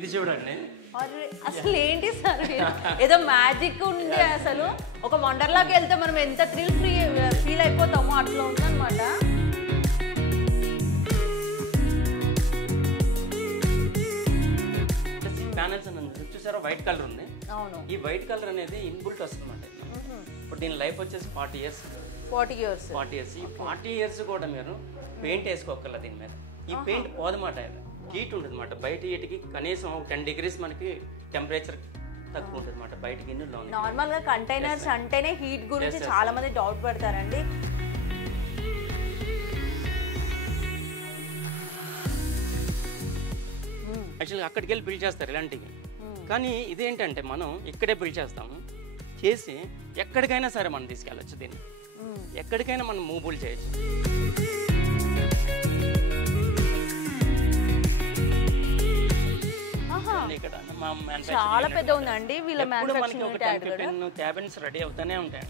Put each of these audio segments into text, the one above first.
ఇది చూడండి. అసలు ఏంటి సార్ ఏదో మ్యాజిక్ ఉంది. అసలు ఒక వండర్లాకి వెళ్తే మనం ఎంత థ్రిల్ ఫీల్ అయిపోతామో అట్లా ఉందన్నమాట. ప్యానల్స్ చూసారా వైట్ కలర్ ఉంది. అవును. ఈ వైట్ కలర్ అనేది ఇన్బుల్ట్ వస్తుందన్నమాట. ఇప్పుడు దీని లైఫ్ వచ్చేసి 40 years. 40 years. ఈ 40 years కూడా మీరు పెయింట్ వేసుకోగల దీని మీద. ఈ పెయింట్ పోదన్నమాట. హీట్ ఉంటుంది అన్నమాట. బయట హీట్కి కనీసం 10 degrees మనకి టెంపరేచర్ తక్కువ ఉంటుంది అన్నమాట. బయట గిన్నెలో నార్మల్ గా కంటైనర్స్ అంటేనే హీట్ గురించి చాలా మంది డౌట్ పడతారండి. యాక్చువల్గా అక్కడికి వెళ్ళి బిల్డ్ చేస్తారు ఇలాంటివి. కానీ ఇదేంటంటే మనం ఇక్కడే బిల్డ్ చేస్తాము. చేసి ఎక్కడికైనా సరే మనం తీసుకెళ్ళచ్చు. దీన్ని ఎక్కడికైనా మనం మూవ్బుల్ చేయొచ్చు. చాలా పెద్ద ఉందండి. వీళ్ళ క్యాబిన్స్ రెడీ అవుతూనే ఉంటాయి.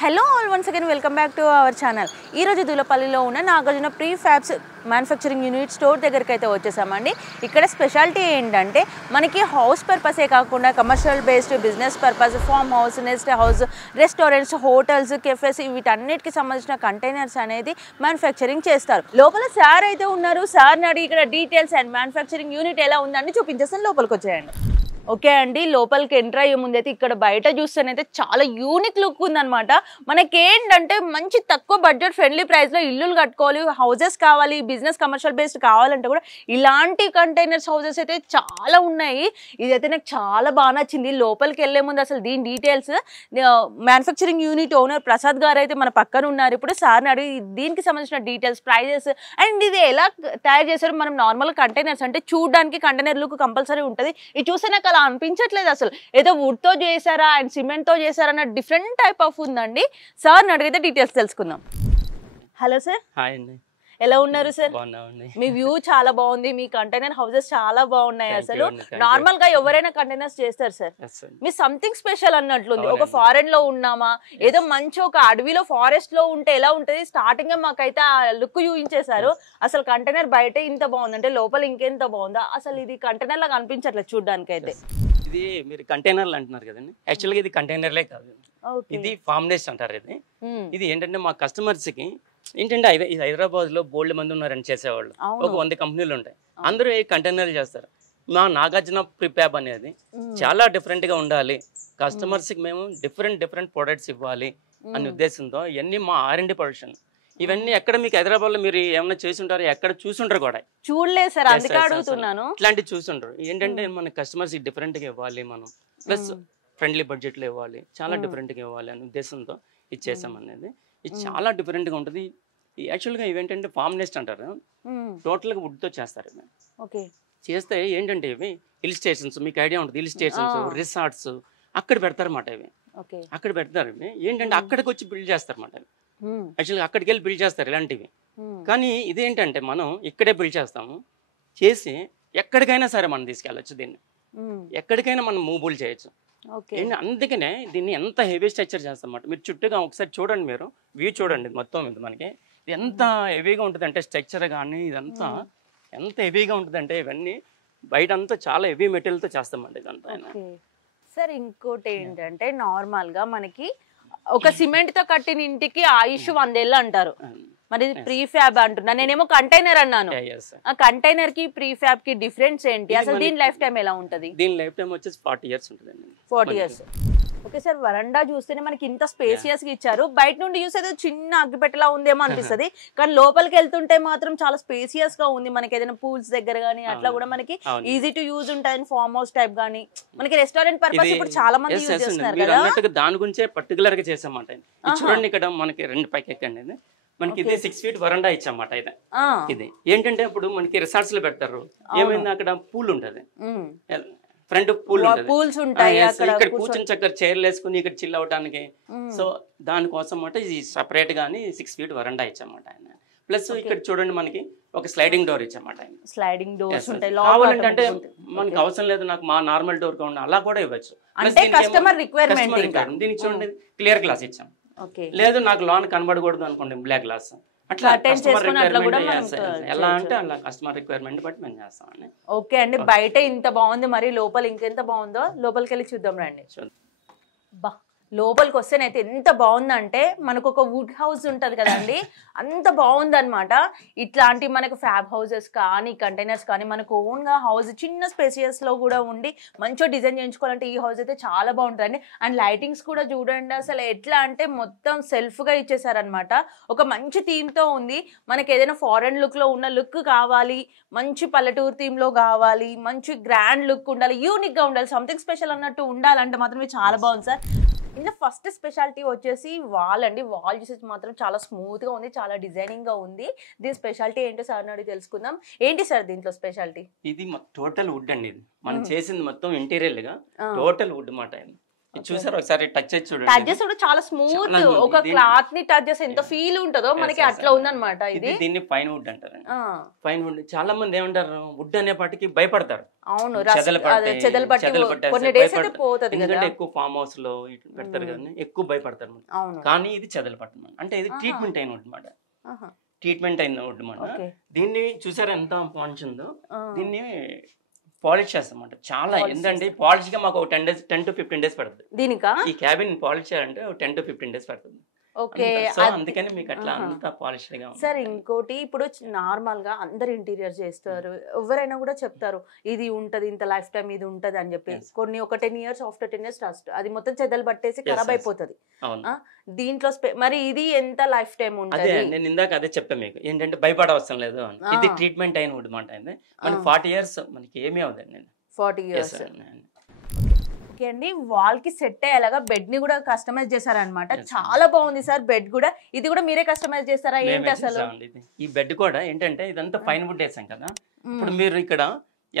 Hello all, once again welcome back to our channel. ఈరోజు దూలపల్లిలో ఉన్న Nagarjuna pre fabs manufacturing unit store దగ్గరికి అయితే వచ్చేసామండి. ఇక్కడ స్పెషాలిటీ ఏంటంటే మనకి హౌస్ పర్పసే కాకుండా commercial based business purpose, farm house, nest house, restaurants, hotels, cafes వీటన్నిటికి సంబంధించిన కంటైనర్స్ అనేది మ్యానుఫ్యాక్చరింగ్ చేస్తారు. లోపల సార్ అయితే ఉన్నారు. సార్ని అడిగి ఇక్కడ డీటెయిల్స్ అండ్ మ్యానుఫ్యాక్చరింగ్ యూనిట్ ఎలా ఉందని చూపించేస్తాను. లోపలికి వచ్చేయండి. ఓకే అండి, లోపలికి ఎంటర్ అయ్యే ముందైతే ఇక్కడ బయట చూస్తేనైతే చాలా యూనిక్ లుక్ ఉందన్నమాట. మనకేంటంటే మంచి తక్కువ బడ్జెట్ ఫ్రెండ్లీ ప్రైస్లో ఇల్లులు కట్టుకోవాలి, హౌసెస్ కావాలి, బిజినెస్ కమర్షియల్ బేస్డ్ కావాలంటే కూడా ఇలాంటి కంటైనర్స్ హౌసెస్ అయితే చాలా ఉన్నాయి. ఇదైతే నాకు చాలా బాగా నచ్చింది. లోపలికి వెళ్ళే ముందు అసలు దీని details manufacturing unit owner Prasad గారు అయితే మన పక్కన ఉన్నారు. ఇప్పుడు సార్ని అడిగి దీనికి సంబంధించిన డీటెయిల్స్, ప్రైజెస్ అండ్ ఇది ఎలా తయారు చేశారు. మనం నార్మల్ కంటైనర్స్ అంటే చూడడానికి కంటైనర్ లుక్ కంపల్సరీ ఉంటుంది. ఇది చూస్తే నాకు అలా అనిపించట్లేదు. అసలు ఏదో వుడ్ తో చేశారా అండ్ సిమెంట్ తో చేశారా అన్న డిఫరెంట్ టైప్ ఆఫ్ ఉందండి. సార్ అడిగితే డీటెయిల్స్ తెలుసుకుందాం. Hello sir. హాయ్ అండి, ఎలా ఉన్నారు సార్? మీ వ్యూ చాలా బాగుంది. మీ కంటైనర్ హౌసెస్ చాలా బాగున్నాయి. అసలు నార్మల్ గా ఎవరైనా కంటైనర్స్ చేస్తారు సార్, మీ సంథింగ్ స్పెషల్ అన్నట్లుంది. ఒక ఫారెన్ లో ఉన్నామా, ఏదో మంచి ఒక అడవిలో ఫారెస్ట్ లో ఉంటే ఎలా ఉంటది, స్టార్టింగ్ మాకైతే ఆ లుక్ చూపించేశారు. అసలు కంటైనర్ బయట ఇంత బాగుంది అంటే లోపల ఇంకెంత బాగుందా. అసలు ఇది కంటైనర్ లాగా అనిపించట్లేదు చూడడానికి అయితే. ఇది మీరు కంటైనర్లు అంటున్నారు కదండి, యాక్చువల్గా ఇది కంటైనర్లే కాదు, ఇది ఫామ్ నెస్ట్ అంటారు. ఇది ఏంటంటే మా కస్టమర్స్ కి ఏంటంటే హైదరాబాద్ లో బోల్డ్ మంది ఉన్నారని చేసేవాళ్ళు. ఒక 100 కంపెనీలు ఉంటాయి, అందరూ ఈ కంటైనర్లు చేస్తారు. మా నాగార్జున ప్రీ ఫ్యాబ్ అనేది చాలా డిఫరెంట్ గా ఉండాలి, కస్టమర్స్ కి మేము డిఫరెంట్ ప్రొడక్ట్స్ ఇవ్వాలి అనే ఉద్దేశంతో ఇవన్నీ మా R&D ప్రొడక్షన్. ఇవన్నీ ఎక్కడ మీకు హైదరాబాద్ లో మీరు ఏమైనా చేసి ఉంటారు, ఎక్కడ చూసుంటారు కూడా. చూడలేదు సార్, అందుకే అడుగుతున్నాను. ఇట్లాంటివి చూసుంటారు. ఏంటంటే మన కస్టమర్స్ డిఫరెంట్ గా ఇవ్వాలి, మనం ప్లస్ ఫ్రెండ్లీ బడ్జెట్ లో ఇవ్వాలి, చాలా డిఫరెంట్ గా ఇవ్వాలి అనే ఉద్దేశంతో ఇది చేసాం అనేది. ఇది చాలా డిఫరెంట్ గా ఉంటుంది. యాక్చువల్గా ఇవేంటంటే ఫామ్ నెస్ట్ అంటారు, టోటల్ గా వుడ్ తో చేస్తారు. చేస్తే ఏంటంటే ఇవి హిల్ స్టేషన్స్, మీకు ఐడియా ఉంటుంది, హిల్ స్టేషన్స్, రిసార్ట్స్ అక్కడ పెడతారు అన్నమాట. ఇవి అక్కడ పెడతారు. ఇవి ఏంటంటే అక్కడికి వచ్చి బిల్డ్ చేస్తారు అన్నమాట. యాక్చువల్గా అక్కడికి వెళ్ళి బిల్డ్ చేస్తారు ఇలాంటివి. కానీ ఇదేంటంటే మనం ఇక్కడే బిల్డ్ చేస్తాము. చేసి ఎక్కడికైనా సరే మనం తీసుకెళ్ళచ్చు, దీన్ని ఎక్కడికైనా మనం మూవ్బుల్ చేయొచ్చు. అందుకనే దీన్ని ఎంత హెవీ స్ట్రక్చర్ చేస్తామన్నమాట. మీరు చుట్టూగా ఒకసారి చూడండి, మీరు వ్యూ చూడండి మొత్తం. ఇది మనకి ఎంత హెవీగా ఉంటుంది అంటే స్ట్రక్చర్ కానీ ఇదంతా ఎంత హెవీగా ఉంటుంది అంటే ఇవన్నీ బయట అంతా చాలా హెవీ మెటీరియల్తో చేస్తామండి ఇదంతా. సార్ ఇంకోటి ఏంటంటే నార్మల్ గా మనకి ఒక సిమెంట్ తో కట్టిన ఇంటికి ఆయుష్ 100 ఏళ్ళు అంటారు. మరి ప్రీ ఫ్యాబ్ అంటున్నా, నేనేమో కంటైనర్ అన్నాను. ఆ కంటైనర్ కి ప్రీ ఫ్యాబ్ కి డిఫరెన్స్ ఏంటి? అసలు దీని లైఫ్ టైం ఎలా ఉంటది? దీని లైఫ్ టైం వచ్చేసి 40 years ఉంటుందండి. 40 years. ఓకే సార్, వరండా చూస్తేనే మనకి ఇంత స్పేసియస్ గా ఇచ్చారు. బయట నుండి చూస్తే చిన్న అగ్గిపెట్టలా ఉందేమో అనిపిస్తుంది, కానీ లోపలికి వెళ్తుంటే మాత్రం చాలా స్పేసియస్ గా ఉంది. మనకి ఏదైనా పూల్స్ దగ్గర గానీ అట్లా కూడా మనకి ఈజీ టు యూజ్ ఉంటాయి. ఫార్మ్ హౌస్ టైప్ గానీ మనకి రెస్టారెంట్ పర్పస్ ఇప్పుడు చాలా మంది యూజ్ చేస్తున్నారు కదా. దాని గురించే పర్టికులర్ గా చేసామాట. చూడండి, ఇక్కడ మనకి 2 పైకి ఎక్కండి. మనకి ఇది 6 feet వరండా ఇచ్చామాట. ఇది ఏంటంటే ఇప్పుడు మనకి రిసార్ట్స్ లో పెడతారు, ఏమైంది అక్కడ పూల్ ఉంటది, ఫ్రంట్ పూల్స్ ఉంటాయి, ఇక్కడ కూర్చొని చక్కర చైర్లు వేసుకుని ఇక్కడ చిల్ అవడానికి. సో దానికోసం మాట ఇది సపరేట్ గానీ 6 feet వరండా ఇచ్చామాట ఆయన. ప్లస్ ఇక్కడ చూడండి మనకి ఒక స్లైడింగ్ డోర్ ఇచ్చామాట. స్లైడింగ్ డోర్స్ ఉంటాయి. కావాలంటే మనకి అవసరం లేదు, నాకు మా నార్మల్ డోర్ కావాలి అలా కూడా ఇవ్వచ్చు. Customer requirement. దీనికి చూడండి క్లియర్ గ్లాస్ ఇచ్చాం. లేదు నాకు లోన్ కనబడకూడదు అనుకోండి, బ్లాక్ గ్లాస్ అట్లా అటెండ్ కస్టమర్ చేసుకుని అట్లా కూడా మనం రిక్వైర్మెంట్ ఎలా అంటే అలా కస్టమర్ రిక్వైర్మెంట్ బట్టి మేము చేస్తామండి. ఓకే అండి, బయట ఇంత బాగుంది, మరి లోపల ఇంకెంత బాగుందో లోపలికి వెళ్ళి చూద్దాం రండి. బా, లోపలికి వస్తేనైతే ఎంత బాగుందంటే మనకు ఒక వుడ్ హౌస్ ఉంటుంది కదండి, అంత బాగుందన్నమాట. ఇట్లాంటి మనకు ఫ్యాబ్ హౌసెస్ కానీ కంటైనర్స్ కానీ మనకు ఓన్గా హౌస్ చిన్న స్పేసియస్లో కూడా ఉండి మంచిగా డిజైన్ చేయించుకోవాలంటే ఈ హౌస్ అయితే చాలా బాగుంటుందండి. అండ్ లైటింగ్స్ కూడా చూడండి, అసలు ఎట్లా అంటే మొత్తం సెల్ఫ్గా ఇచ్చేసారనమాట. ఒక మంచి థీమ్తో ఉంది. మనకి ఏదైనా ఫారెన్ లుక్లో ఉన్న లుక్ కావాలి, మంచి పల్లెటూరు థీమ్లో కావాలి, మంచి గ్రాండ్ లుక్ ఉండాలి, యూనిక్గా ఉండాలి, సంథింగ్ స్పెషల్ అన్నట్టు ఉండాలంటే మాత్రం ఇది చాలా బాగుంది సార్. ఇందులో ఫస్ట్ స్పెషాలిటీ వచ్చేసి వాల్ అండి. వాల్ చూసేసి మాత్రం చాలా స్మూత్గా ఉంది, చాలా డిజైనింగ్గా ఉంది. దీని స్పెషాలిటీ ఏంటో సార్ అడిగి తెలుసుకుందాం. ఏంటి సార్ దీంట్లో స్పెషాలిటీ? ఇది టోటల్ వుడ్ అండి. ఇది మనం చేసింది మొత్తం ఇంటీరియర్ గా టోటల్ వుడ్ మాట. చూసారు ఒకసారి టచ్ చేసి చూడండి. టచెస్ కూడా చాలా స్మూత్, ఒక క్లాత్ ని టచ్ చేస్తే ఎంత ఫీల్ ఉంటుందో మనకి అట్లా ఉందన్నమాట. ఇది దీన్ని ఫైన్ వుడ్ అంటారు. ఫైన్ వుడ్ చాలా మంది ఏమంటారు, వుడ్ అనేపాటికి భయపడతారు. అవును, ఎందుకంటే ఎక్కువ ఫామ్ హౌస్ లో పెడతారు కదా, ఎక్కువ భయపడతారు. కానీ ఇది చెదలు పట్టడం అంటే ఇది ట్రీట్మెంట్ అయిన వుడ్ మాట. ట్రీట్మెంట్ అయిన వుడ్ మాట. దీన్ని చూసారా ఎంత పాలిష్ ఉందో. దీన్ని పాలిష్ చేస్తామంట చాలా. ఎందుకంటే పాలిష్ గా మాకు 10 to 15 days పడుతుంది. దీనికా ఈ క్యాబిన్ పాలిష్ చేయాలంటే 10 to 15 days పడుతుంది. ఓకే, అందుకని మీకు అట్లా అంత పాలిష్ గా. సార్ ఇంకోటి, ఇప్పుడు నార్మల్ గా అందరు ఇంటీరియర్ చేస్తారు, ఎవరైనా కూడా చెప్తారు ఇది ఉంటది, ఇంత లైఫ్ టైం ఇది ఉంటది అని చెప్పి. కొన్ని ఒక 10 years, ఆఫ్టర్ 10 years ట్రస్ట్ అది మొత్తం చెదలు పట్టేసి ఖరాబ్ అయిపోతుంది. దీంట్లో మరి ఇది ఎంత లైఫ్ టైం ఉంటుంది? అదే నేను ఇందాక అదే చెప్పాను మీకు, ఏంటంటే భయపడవసరం లేదు అని. ఇది ట్రీట్మెంట్ అయిన వుడ్ మాట. మనకి 40 years మనకి ఏమీ అవుతుంది. 40 years. ఓకే అండి, వాల్ కి సెట్ అయ్యేలాగా బెడ్ ని కూడా కస్టమైజ్ చేశారనమాట. చాలా బాగుంది సార్ బెడ్ కూడా. ఇది కూడా మీరే కస్టమైజ్ చేస్తారా ఏంటి అసలు? ఈ బెడ్ కూడా ఏంటంటే ఇదంతా ఫైన్ వుడ్ వేసాం కదా. ఇప్పుడు మీరు ఇక్కడ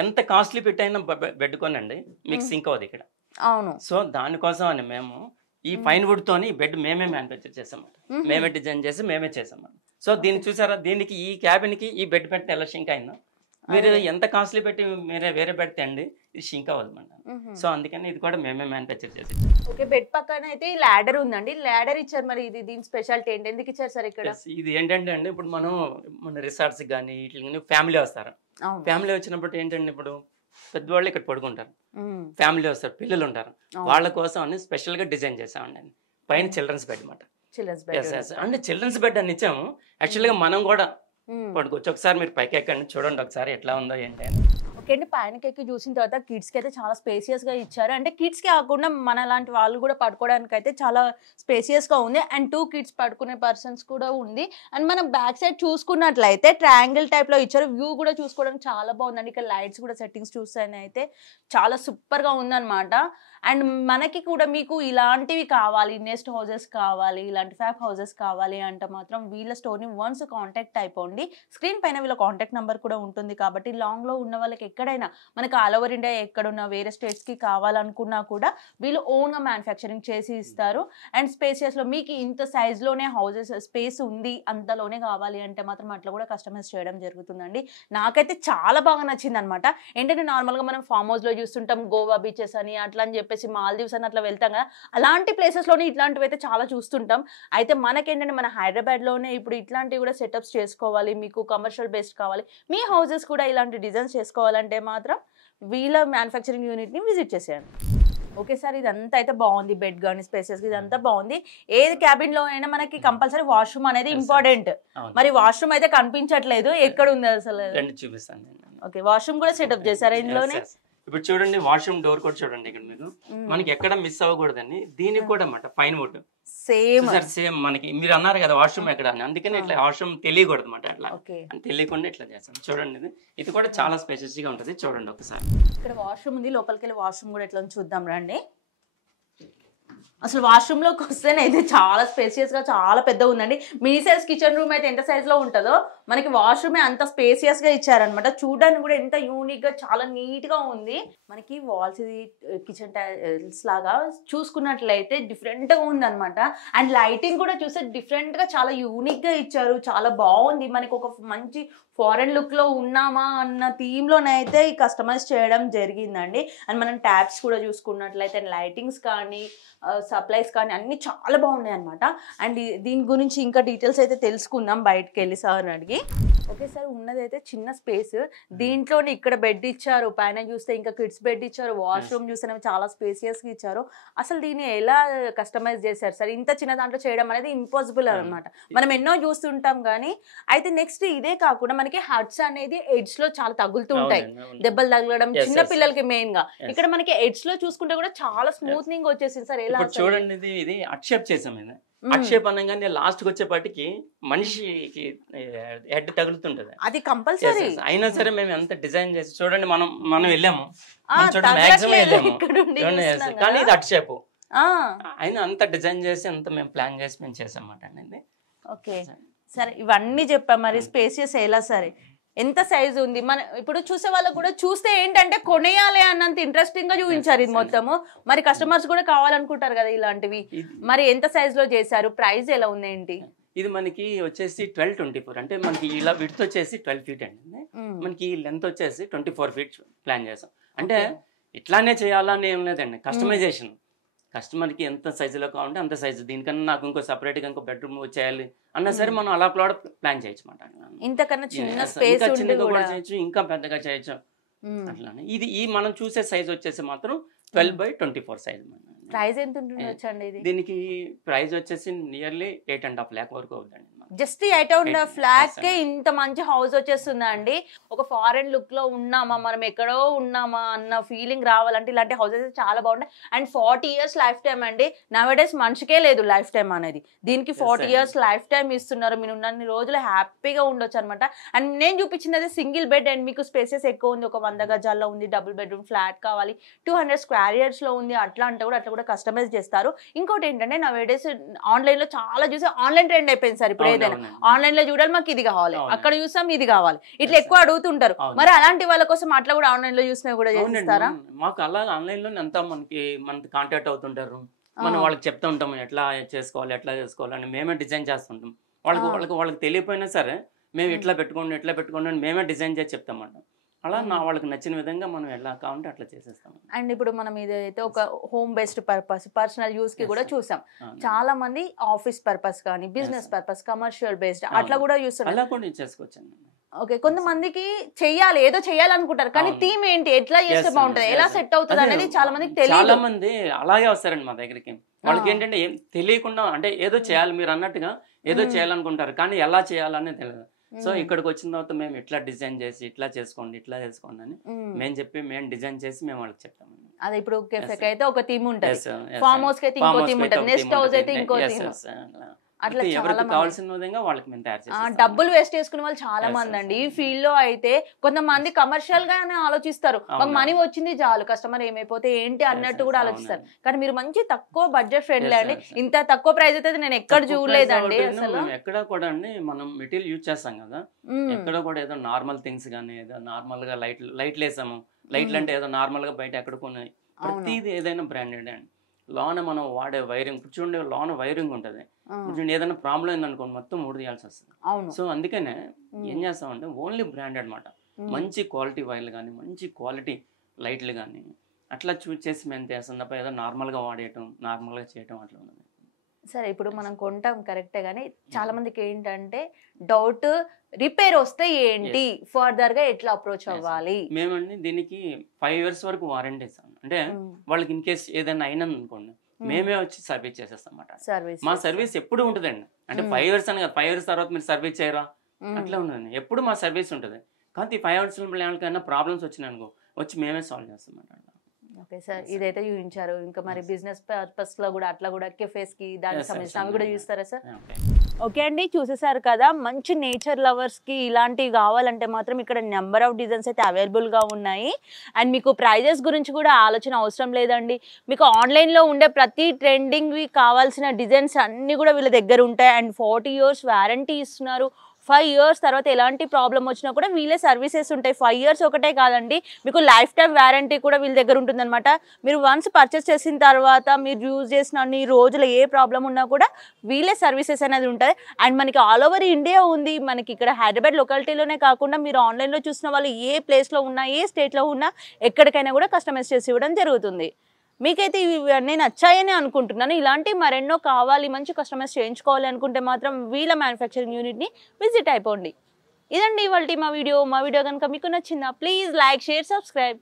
ఎంత కాస్ట్లీ పెట్టైనా బెడ్ కొనండి, మీకు సింక్ అవ్వదు ఇక్కడ. అవును. సో దానికోసం అని మేము ఈ ఫైన్ వుడ్ తోని బెడ్ మేమే మ్యానుఫ్యాక్చర్ చేసామంట, మేమే డిజైన్ చేసి మేమే చేసామంట. సో దీన్ని చూసారా, దీనికి ఈ క్యాబిన్ కి ఈ బెడ్ పెడితే ఎలా షింక్ అయిందో. మీరు ఎంత కాస్ట్లీ పెట్టి మీరే వేరే పెడితే అండి ఇది షింక్ అవ్వదన్నమాట. సో అందుకని ఇది కూడా మేమే మ్యానుఫ్యాక్చర్ చేసి. ఓకే, బెడ్ పక్కన అయితే ల్యాడర్ ఉందండి, ల్యాడర్ ఇచ్చారు. మరి ఇది దీని స్పెషాలిటీ ఏంటి, ఎందుకు ఇచ్చారు సార్ ఇక్కడ? ఇది ఏంటంటే అండి, ఇప్పుడు మన రిసార్ట్స్ కానీ ఇట్లా ఫ్యామిలీ వస్తారు. ఫ్యామిలీ వచ్చినప్పుడు ఏంటంటే ఇప్పుడు పెద్దవాళ్ళు ఇక్కడ పడుకుంటారు, ఫ్యామిలీ వస్తారు, పిల్లలు ఉంటారు, వాళ్ళ కోసం అని స్పెషల్ గా డిజైన్ చేసామండి. పైన చిల్డ్రన్స్ బెడ్ అనమాట. అంటే చిల్డ్రన్స్ బెడ్ అని ఇచ్చాము. యాక్చువల్ గా మనం కూడా పడుకోవచ్చు. ఒకసారి మీరు పైకి ఎక్కండి, చూడండి ఒకసారి ఎట్లా ఉందో ఏంటి అని. ఓకే అండి, పైనకి ఎక్కి చూసిన తర్వాత కిడ్స్ కి అయితే చాలా స్పేసియస్ గా ఇచ్చారు. అంటే కిడ్స్ కి కాకుండా మన లాంటి వాళ్ళు కూడా పడుకోవడానికి అయితే చాలా స్పేసియస్ గా ఉంది. అండ్ 2 kids పడుకునే పర్సన్స్ కూడా ఉంది. అండ్ మనం బ్యాక్ సైడ్ చూసుకున్నట్లయితే ట్రయాంగిల్ టైప్ లో ఇచ్చారు. వ్యూ కూడా చూసుకోవడానికి చాలా బాగుందండి. ఇక్కడ లైట్స్ కూడా సెట్టింగ్స్ చూస్తే అయితే చాలా సూపర్ గా ఉందన్నమాట. అండ్ మనకి కూడా మీకు ఇలాంటివి కావాలి, నెస్ట్ హౌసెస్ కావాలి, ఇలాంటి ఫ్యాబ్ హౌసెస్ కావాలి అంటే మాత్రం వీళ్ళ స్టోర్ని వన్స్ కాంటాక్ట్ అయిపోండి. స్క్రీన్ పైన వీళ్ళ కాంటాక్ట్ నెంబర్ కూడా ఉంటుంది కాబట్టి లాంగ్లో ఉన్న వాళ్ళకి ఎక్కడైనా మనకి ఆల్ ఓవర్ ఇండియా ఎక్కడున్నా వేరే స్టేట్స్కి కావాలనుకున్నా కూడా వీళ్ళు ఓన్గా మ్యానుఫ్యాక్చరింగ్ చేసి ఇస్తారు. అండ్ స్పేసియస్లో మీకు ఇంత సైజ్లోనే హౌసెస్ స్పేస్ ఉంది, అంతలోనే కావాలి అంటే మాత్రం అట్లా కూడా కస్టమైజ్ చేయడం జరుగుతుందండి. నాకైతే చాలా బాగా నచ్చింది అనమాట. ఏంటంటే నార్మల్గా మనం ఫామ్ హౌస్లో చూస్తుంటాం గోవా బీచెస్ అని అట్లా అని చెప్పేసి మాల్దీవ్స్ అని అట్లా వెళ్తాం కదా, అలాంటి ప్లేసెస్లోనే ఇట్లాంటివి అయితే చాలా చూస్తుంటాం. అయితే మనకేంటంటే మన హైదరాబాద్లోనే ఇప్పుడు ఇట్లాంటివి కూడా సెటప్స్ చేసుకోవాలి, మీకు కమర్షియల్ బేస్డ్ కావాలి, మీ హౌసెస్ కూడా ఇలాంటి డిజైన్స్ చేసుకోవాలంటే మాత్రం వీళ్ళ మ్యానుఫ్యాక్చరింగ్ యూనిట్ని విజిట్ చేసేయండి. ఓకే సార్, ఇదంతా అయితే బాగుంది, బెడ్ కానీ స్పేసెస్ ఇదంతా బాగుంది. ఏది క్యాబిన్ లో అయినా మనకి కంపల్సరీ వాష్రూమ్ అనేది ఇంపార్టెంట్. మరి వాష్రూమ్ అయితే కనిపించట్లేదు, ఎక్కడ ఉంది అసలు? చూపిస్తాను. ఓకే, వాష్రూమ్ కూడా సెటప్ చేశారు ఇందులోనే. ఇప్పుడు చూడండి వాష్రూమ్ డోర్ కూడా చూడండి ఇక్కడ మీకు, మనకి ఎక్కడ మిస్ అవ్వకూడదని దీనికి కూడా అన్నమాట ఫైన్ వుడ్ సేమ్ మనకి. మీరు అన్నారు కదా వాష్రూమ్ ఎక్కడ అని, అందుకని ఇట్లా వాష్రూమ్ తెలియకూడదు అనమాట. అట్లా తెలియకుండా ఇట్లా చేస్తాం. చూడండి ఇది కూడా చాలా స్పేషియస్ గా ఉంటుంది. చూడండి ఒకసారి, ఇక్కడ వాష్రూమ్ ఉంది, లోపలికి వెళ్ళి వాష్రూమ్ కూడా ఎట్లా చూద్దాం రండి. అసలు వాష్రూమ్ లోకి వస్తేనైతే చాలా స్పేసియస్ గా చాలా పెద్దగా ఉందండి. మినీ సైజ్ కిచెన్ రూమ్ అయితే ఎంత సైజ్ లో ఉంటుందో మనకి వాష్రూమ్ అంత స్పేసియస్ గా ఇచ్చారనమాట. చూడడానికి కూడా ఎంత యూనిక్ గా చాలా నీట్ గా ఉంది. మనకి వాల్స్ ఇది కిచెన్ టైల్స్ లాగా చూసుకున్నట్లయితే డిఫరెంట్ గా ఉంది అనమాట. అండ్ లైటింగ్ కూడా చూస్తే డిఫరెంట్ గా చాలా యూనిక్ గా ఇచ్చారు, చాలా బాగుంది. మనకి ఒక మంచి ఫారెన్ లుక్ లో ఉన్నామా అన్న థీమ్ లోనైతే కస్టమైజ్ చేయడం జరిగిందండి. అండ్ మనం ట్యాబ్స్ కూడా చూసుకున్నట్లయితే లైటింగ్స్ కానీ సప్లైస్ కానీ అన్ని చాలా బాగున్నాయి అనమాట. అండ్ దీని గురించి ఇంకా డీటెయిల్స్ అయితే తెలుసుకుందాం బయటకు వెళ్ళి సార్ అడిగి. ఓకే సార్, ఉన్నదైతే చిన్న స్పేస్, దీంట్లోనే ఇక్కడ బెడ్ ఇచ్చారు, పైన చూస్తే ఇంకా కిడ్స్ బెడ్ ఇచ్చారు, వాష్రూమ్ చూస్తే చాలా స్పేసియస్గా ఇచ్చారు. అసలు దీన్ని ఎలా కస్టమైజ్ చేశారు సార్? ఇంత చిన్న దాంట్లో చేయడం అనేది ఇంపాసిబుల్ అనమాట. మనం ఎన్నో చూస్తుంటాం కానీ. అయితే నెక్స్ట్ ఇదే కాకుండా మనకి హట్స్ అనేది ఎడ్జ్ లో చాలా తగులుతుంటాయి, దెబ్బలు తగలడం చిన్న పిల్లలకి మెయిన్ గా. ఇక్కడ మనకి ఎడ్జ్ లో చూసుకుంటే కూడా చాలా స్మూత్నింగ్ వచ్చేసింది సార్. ఎలా చూడండి, ఇది అక్షేప్ చేసాం. ఇది అక్షేప్ అనగానే లాస్ట్ కి వచ్చేపాటికి మనిషికి హెడ్ తగులుతుంటది, అది కంపల్సరీ. అయినా సరే మేము ఎంత డిజైన్ చేసి చూడండి, మనం వెళ్ళాము మాక్సిమం వెళ్ళాము కానీ ఇది అక్షేప్ అయినా అంత డిజైన్ చేసి అంత మేము ప్లాన్ చేసి మేము చేసామన్నమాట అండి. ఓకే సరే, ఇవన్నీ చెప్పాం. మరి స్పేసియస్ ఎలా సరే, ఎంత సైజు ఉంది? మన ఇప్పుడు చూసే వాళ్ళకు కూడా చూస్తే ఏంటంటే కొనేయాలి అన్నంత ఇంట్రెస్టింగ్ గా చూపించారు ఇది మొత్తము. మరి కస్టమర్స్ కూడా కావాలనుకుంటారు కదా ఇలాంటివి. మరి ఎంత సైజ్ లో చేశారు? ప్రైస్ ఎలా ఉంది ఏంటి? ఇది మనకి వచ్చేసి 1224, అంటే మనకి ఇలా విడ్త్ వచ్చేసి 12 feet అండి. మనకి లెంత్ వచ్చేసి 24 feet ప్లాన్ చేసాం. అంటే ఇట్లానే చేయాలని ఏం లేదండి, కస్టమైజేషన్. కస్టమర్కి ఎంత సైజులో కావాలంటే అంత సైజు, దీనికన్నా నాకు ఇంకో సపరేట్గా ఇంకో బెడ్రూమ్ వచ్చేయాలి అన్నా సరే మనం అలా కూడా ప్లాన్ చేయొచ్చు అన్నమాట. ఇంతకన్నా చిన్న స్పేస్ కూడా చేయొచ్చు, ఇంకా పెద్దగా చేయొచ్చు అట్లానే. ఇది మనం చూసే సైజ్ వచ్చేసి మాత్రం 12/24 సైజ్. ప్రైస్ ఎంత ఉంటుందండి? దీనికి ప్రైస్ వచ్చేసి నియర్లీ 8.5 lakh వరకు అవుతుందండి. జస్ట్ 8.5 lakh కే ఇంత మంచి హౌస్ వచ్చేస్తుందా అండి? ఒక ఫారెన్ లుక్ లో ఉన్నామా, మనం ఎక్కడో ఉన్నామా అన్న ఫీలింగ్ రావాలంటే ఇలాంటి హౌసెస్ చాలా బాగుంటాయి. అండ్ 40 years లైఫ్ టైం అండి. నవేడేస్ మనిషికే లేదు లైఫ్ టైం అనేది, దీనికి 40 years లైఫ్ టైం ఇస్తున్నారు. మీరు ఉన్నన్ని రోజులు హ్యాపీగా ఉండొచ్చు అనమాట. అండ్ నేను చూపించింది అది సింగిల్ బెడ్, అండ్ మీకు స్పేసెస్ ఎక్కువ ఉంది, ఒక 100 గజాల్లో ఉంది, డబుల్ బెడ్రూమ్ ఫ్లాట్ కావాలి, 200 square yards లో ఉంది, అట్లా కూడా కస్టమైజ్ చేస్తారు. ఇంకోటి ఏంటంటే నవేడేస్ ఆన్లైన్ లో చాలా చూసి ఆన్లైన్ ట్రెండ్ అయిపోయింది సార్. ఇప్పుడు ఏదైనా ఆన్లైన్ లో చూడాలి, మాకు ఇది కావాలి, అక్కడ చూసాం ఇది కావాలి, ఇట్లా ఎక్కువ అడుగుతుంటారు. మరి అలాంటి వాళ్ళ కోసం అట్లా కూడా ఆన్లైన్ లో చూసినా కూడా చేస్తారా? మాకు అలా ఆన్లైన్ లో అంతా మనకి కాంటాక్ట్ అవుతుంటారు, మనం వాళ్ళకి చెప్తూ ఉంటాము ఎట్లా చేసుకోవాలి అని మేమే డిజైన్ చేస్తుంటాం. వాళ్ళకి తెలియపోయినా సరే మేము ఇట్లా పెట్టుకోండి అని మేమే డిజైన్ చేసి చెప్తామంట. అలా వాళ్ళకి నచ్చిన విధంగా మనం ఎలా కావాలంటే అట్లా చేసేస్తాం. అండ్ ఇప్పుడు మనం ఇదైతే ఒక home based purpose, personal use కి కూడా చూసాం. చాలా మంది ఆఫీస్ పర్పస్ కానీ, బిజినెస్ పర్పస్, కమర్షియల్ బేస్డ్ అట్లా కూడా యూస్ చేసుకోవచ్చు. ఓకే, కొంతమందికి చెయ్యాలి, ఏదో చేయాలనుకుంటారు కానీ థీమ్ ఏంటి, ఎట్లా చేస్తే బాగుంటుంది, ఎలా సెట్ అవుతుంది అనేది చాలా మందికి తెలియదు. చాలా మంది అలాగే వస్తారండి మా దగ్గరికి. వాళ్ళకి ఏంటంటే ఏం తెలియకుండా, అంటే ఏదో చేయాలి మీరు అన్నట్టుగా ఏదో చేయాలనుకుంటారు కానీ ఎలా చేయాలనే తెలియదు. సో ఇక్కడికి వచ్చిన తర్వాత మేము ఇట్లా డిజైన్ చేసి ఇట్లా చేసుకోండి అని మేము డిజైన్ చేసి మేము వాళ్ళకి చెప్తాము. అదే ఇప్పుడు కేఫేకి అయితే ఒక థీమ్ ఉంటుంది, ఫార్మ్ హౌస్ కి అయితే ఇంకో థీమ్ ఉంటుంది, నెక్స్ట్ హౌస్ అయితే ఇంకో థీమ్. అట్లా కావాల్సిన విధంగా వాళ్ళకి మేము తయారు చేస్తాం. డబ్బులు వేస్ట్ చేసుకునే వాళ్ళు చాలా మంది అండి ఈ ఫీల్డ్ లో. అయితే కొంతమంది కమర్షియల్ గానే ఆలోచిస్తారు, మాకు మనీ వచ్చింది చాలు, కస్టమర్ ఏమైపోతే ఏంటి అన్నట్టు కూడా ఆలోచిస్తారు. కానీ మీరు మంచి తక్కువ బడ్జెట్ ఫ్రెండ్లీ అండి. ఇంత తక్కువ ప్రైస్ అయితే నేను ఎక్కడ చూడలేదండి అసలు. ఎక్కడ కూడా అండి మనం మెటీరియల్ యూజ్ చేస్తాం కదా, ఎక్కడ కూడా ఏదో నార్మల్ థింగ్స్ గానీ, ఏదో నార్మల్ గా లైట్లు వేసాము. లైట్లు అంటే ఏదో నార్మల్ గా బయట ఎక్కడ కొన్నాయి, ప్రతిది ఏదైనా బ్రాండెడ్ అండి. లోన మనం వాడే వైరింగ్ చూడండి, లోన వైరింగ్ ఉంటుంది. ఏదైనా ప్రాబ్లం అయిందనుకోండి మొత్తం మూడు తీయాల్సి వస్తుంది. సో అందుకనే ఏం చేస్తామంటే ఓన్లీ బ్రాండెడ్ అనమాట. మంచి క్వాలిటీ వైర్లు కానీ, మంచి క్వాలిటీ లైట్లు కానీ అట్లా చూస్ చేసి మేము చేస్తాం తప్ప ఏదో నార్మల్గా వాడేయటం, నార్మల్గా చేయటం అట్లా ఉన్నది. సరే, ఇప్పుడు మనం కొంటాం కరెక్టే, కానీ చాలా మందికి ఏంటంటే డౌట్, రిపేర్ వస్తే ఏంటి, ఫర్దర్ గా ఎట్లా అప్రోచ్ అవ్వాలి? మేమండి దీనికి 5 years వరకు వారంటీ ఇస్తాం. అంటే వాళ్ళకి ఇన్ కేస్ ఏదైనా అయినది అనుకోండి, మేమే వచ్చి సర్వీస్ చేసేస్తాం అన్నమాట. మా సర్వీస్ ఎప్పుడు ఉంటుందండి. అంటే 5 years అని కాదు, 5 years తర్వాత మీరు సర్వీస్ చేయరా అట్లా ఉండదండి, ఎప్పుడు మా సర్వీస్ ఉంటుంది. కానీ 5 years ఎవరికైనా ప్రాబ్లమ్స్ వచ్చినాయనుకో వచ్చి మేమే సాల్వ్ చేస్తాం అన్నమాట. ఓకే సార్, ఇదైతే చూపించారు. ఇంకా మరి బిజినెస్ పర్పస్ లో కూడా అట్లా కూడా కెఫేస్ కి దానికి సంబంధించిన అవి కూడా చూస్తారా సార్? ఓకే అండి, చూసేసారు కదా. మంచి నేచర్ లవర్స్ కి ఇలాంటివి కావాలంటే మాత్రం ఇక్కడ నెంబర్ ఆఫ్ డిజైన్స్ అయితే అవైలబుల్ గా ఉన్నాయి. అండ్ మీకు ప్రైజెస్ గురించి కూడా ఆలోచన అవసరం లేదండి. మీకు ఆన్లైన్ లో ఉండే ప్రతి ట్రెండింగ్ కావాల్సిన డిజైన్స్ అన్ని కూడా వీళ్ళ దగ్గర ఉంటాయి. అండ్ 40 years వారంటీ ఇస్తున్నారు. 5 years తర్వాత ఎలాంటి ప్రాబ్లం వచ్చినా కూడా వీళ్ళే సర్వీసెస్ ఉంటాయి. 5 years ఒకటే కాదండి, మీకు లైఫ్ టైం వారంటీ కూడా వీళ్ళ దగ్గర ఉంటుందన్నమాట. మీరు వన్స్ పర్చేస్ చేసిన తర్వాత మీరు యూజ్ చేసిన అన్ని రోజులు ఏ ప్రాబ్లం ఉన్నా కూడా వీళ్ళే సర్వీసెస్ అనేది ఉంటుంది. అండ్ మనకి ఆల్ ఓవర్ ఇండియా ఉంది. మనకి ఇక్కడ హైదరాబాద్ లొకాలిటీలోనే కాకుండా మీరు ఆన్లైన్లో చూసిన వాళ్ళు ఏ ప్లేస్లో ఉన్నా, ఏ స్టేట్లో ఉన్నా, ఎక్కడికైనా కూడా కస్టమైజ్ చేసి ఇవ్వడం జరుగుతుంది. మీకైతే ఇవన్నీ నచ్చాయని అనుకుంటున్నాను. ఇలాంటి మరెన్నో కావాలి, మంచి కస్టమైజ్ చేయించుకోవాలి అనుకుంటే మాత్రం వీళ్ళ మ్యానుఫ్యాక్చరింగ్ యూనిట్ని విజిట్ అయిపోండి. ఇదండి ఇవాల్టి మా వీడియో కనుక మీకు నచ్చిందా ప్లీజ్ లైక్, షేర్, సబ్స్క్రైబ్.